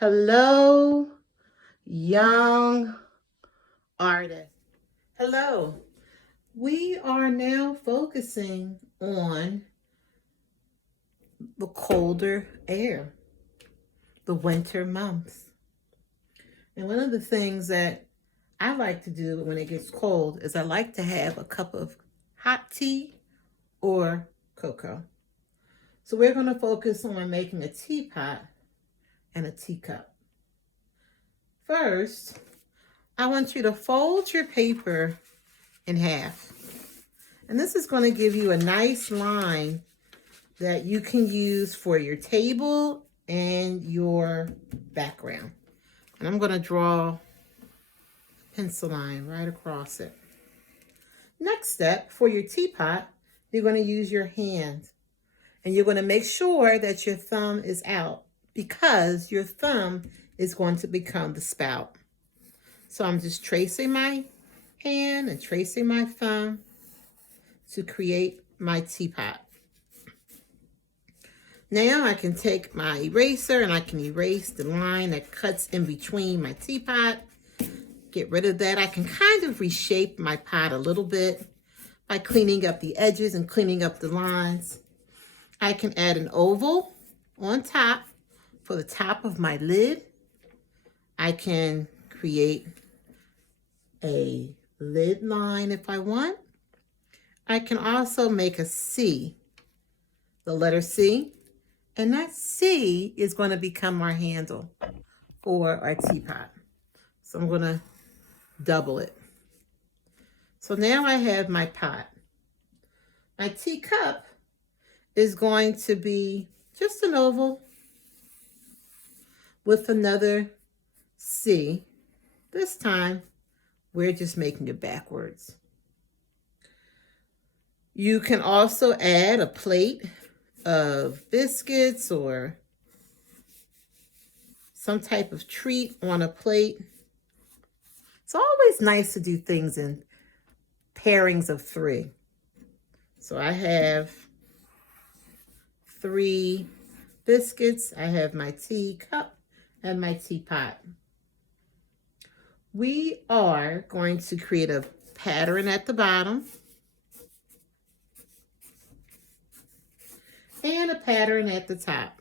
Hello, young artist. Hello. We are now focusing on the colder air, the winter months. And one of the things that I like to do when it gets cold is I like to have a cup of hot tea or cocoa. So we're going to focus on making a teapot and a teacup. First, I want you to fold your paper in half. And this is going to give you a nice line that you can use for your table and your background. And I'm going to draw a pencil line right across it. Next step, for your teapot, you're going to use your hand. And you're going to make sure that your thumb is out because your thumb is going to become the spout. So I'm just tracing my hand and tracing my thumb to create my teapot. Now I can take my eraser and I can erase the line that cuts in between my teapot. Get rid of that. I can kind of reshape my pot a little bit by cleaning up the edges and cleaning up the lines. I can add an oval on top for the top of my lid. I can create a lid line if I want. I can also make a C, the letter C, and that C is going to become our handle for our teapot. So I'm going to double it. So now I have my pot. My teacup is going to be just an oval with another C. This time, we're just making it backwards. You can also add a plate of biscuits or some type of treat on a plate. It's always nice to do things in pairings of 3. So I have 3 biscuits. I have my teacup and my teapot. We are going to create a pattern at the bottom and a pattern at the top.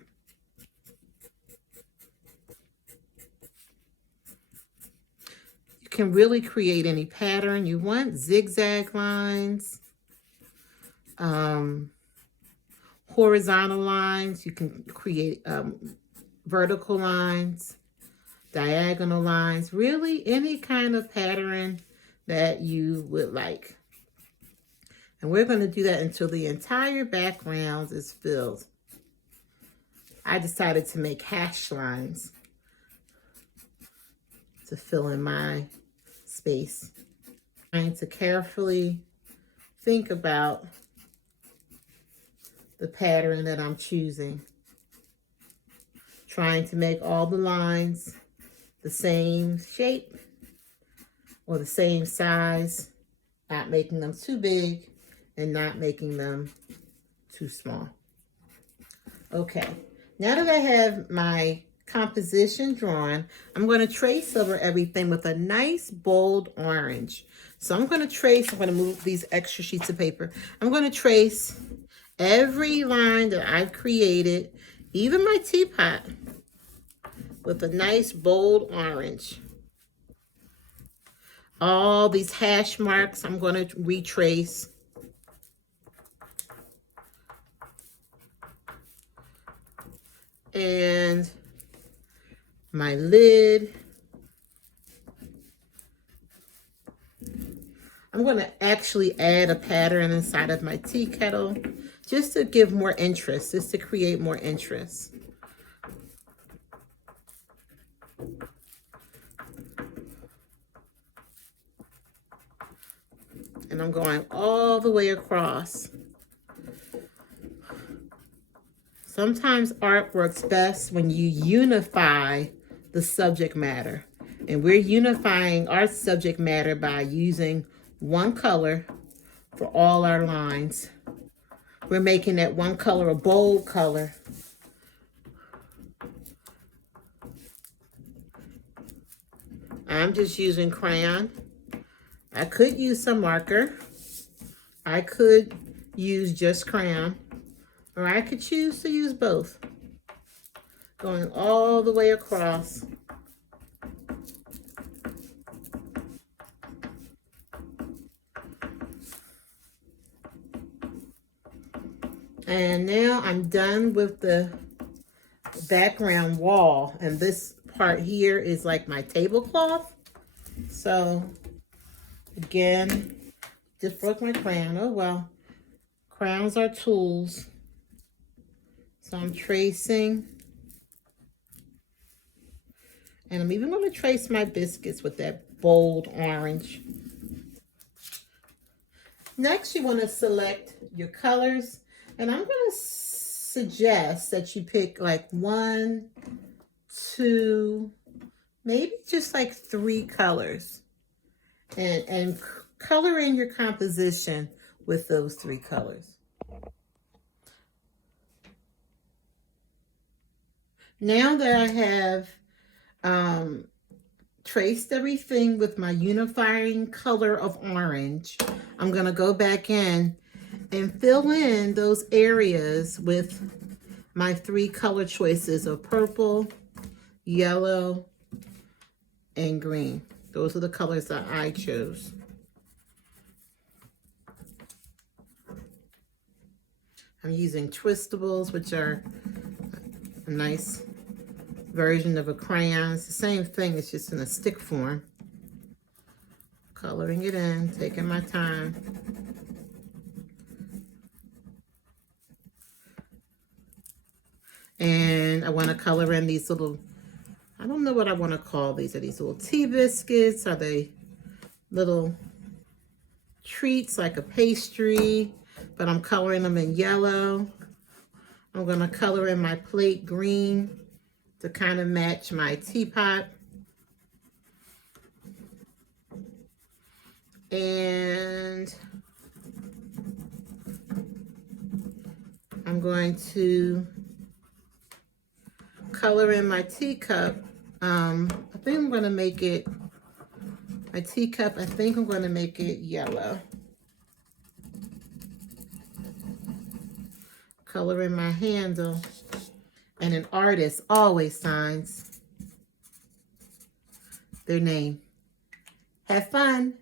You can really create any pattern you want, zigzag lines, horizontal lines. You can create vertical lines, diagonal lines, really any kind of pattern that you would like. And we're going to do that until the entire background is filled. I decided to make hash lines to fill in my space. Trying to carefully think about the pattern that I'm choosing. Trying to make all the lines the same shape or the same size, not making them too big and not making them too small. Okay, now that I have my composition drawn, I'm going to trace over everything with a nice bold orange. So I'm going to move these extra sheets of paper. I'm going to trace every line that I've created, even my teapot, with a nice bold orange. All these hash marks I'm going to retrace. And my lid. I'm going to actually add a pattern inside of my tea kettle just to give more interest, just to create more interest. And I'm going all the way across. Sometimes art works best when you unify the subject matter. And we're unifying our subject matter by using one color for all our lines. We're making that one color a bold color. I'm just using crayon. I could use some marker. I could use just crayon, or I could choose to use both. Going all the way across. And now I'm done with the background wall, and this part here is like my tablecloth. So again, just broke my crayon. Oh well, crayons are tools. So I'm tracing, and I'm even going to trace my biscuits with that bold orange. Next, you want to select your colors, and I'm going to suggest that you pick like 1, 2, maybe just like 3 colors, and color in your composition with those 3 colors. Now that I have traced everything with my unifying color of orange, I'm going to go back in and fill in those areas with my 3 color choices of purple, yellow, and green. Those are the colors that I chose. I'm using twistables, which are a nice version of a crayon. It's the same thing, it's just in a stick form. Coloring it in, taking my time. And I want to color in these little, I don't know what I want to call these. Are these little tea biscuits? Are they little treats like a pastry? But I'm coloring them in yellow. I'm going to color in my plate green to kind of match my teapot. And I'm going to color in my teacup. I think I'm going to make it, my teacup, I think I'm going to make it yellow. Color in my handle. And an artist always signs their name. Have fun.